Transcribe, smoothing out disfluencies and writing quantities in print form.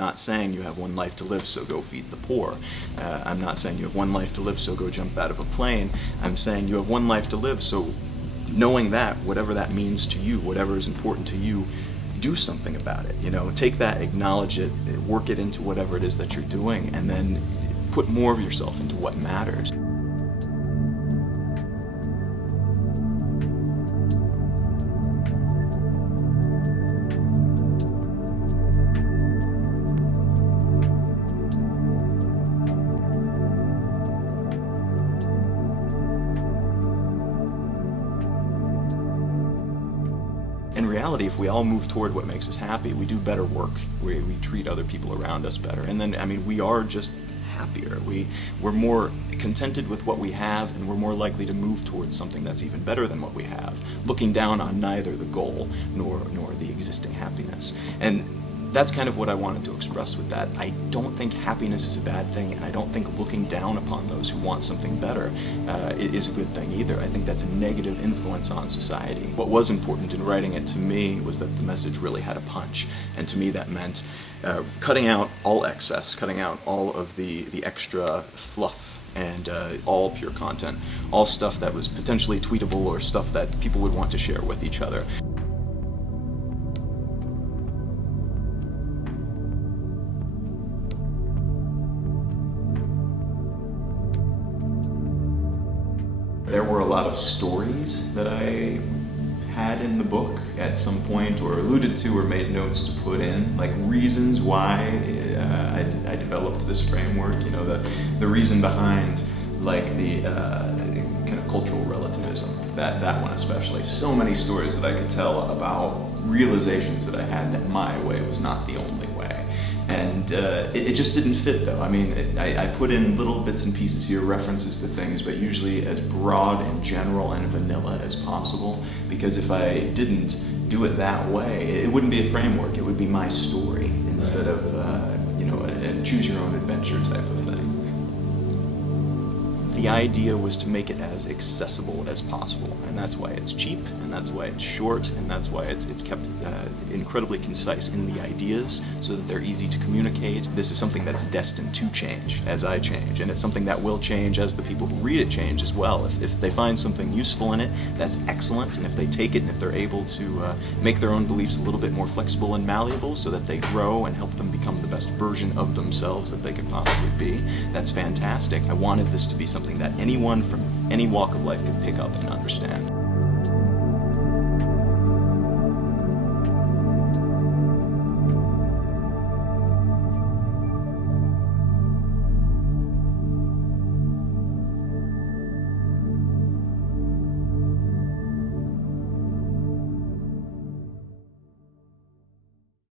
not saying you have one life to live, so go feed the poor. I'm not saying you have one life to live, so go jump out of a plane. I'm saying you have one life to live, so knowing that, whatever that means to you, whatever is important to you, do something about it. You know, take that, acknowledge it, work it into whatever it is that you're doing, and then put more of yourself into what matters. In reality, if we all move toward what makes us happy, we do better work. We treat other people around us better. And then, I mean, we are just happier. We're more contented with what we have, and we're more likely to move towards something that's even better than what we have, looking down on neither the goal nor the existing happiness. And that's kind of what I wanted to express with that. I don't think happiness is a bad thing, and I don't think looking down upon those who want something better is a good thing either. I think that's a negative influence on society. What was important in writing it to me was that the message really had a punch, and to me that meant cutting out all excess, cutting out all of the extra fluff and all pure content, all stuff that was potentially tweetable or stuff that people would want to share with each other. There were a lot of stories that I had in the book at some point, or alluded to, or made notes to put in, like reasons why I developed this framework. You know, the reason behind, like, the kind of cultural relativism, that one especially. So many stories that I could tell about realizations that I had that my way was not the only way. And it just didn't fit, though. I mean, I put in little bits and pieces here, references to things, but usually as broad and general and vanilla as possible, because if I didn't do it that way, it wouldn't be a framework, it would be my story instead of, you know, a choose-your-own-adventure type of thing. The idea was to make it as accessible as possible, and that's why it's cheap, and that's why it's short, and that's why it's kept incredibly concise in the ideas so that they're easy to communicate. This is something that's destined to change as I change, and it's something that will change as the people who read it change as well. If they find something useful in it, that's excellent, and if they take it and if they're able to make their own beliefs a little bit more flexible and malleable so that they grow and help them become the best version of themselves that they could possibly be, that's fantastic. I wanted this to be something that anyone from any walk of life could pick up and understand.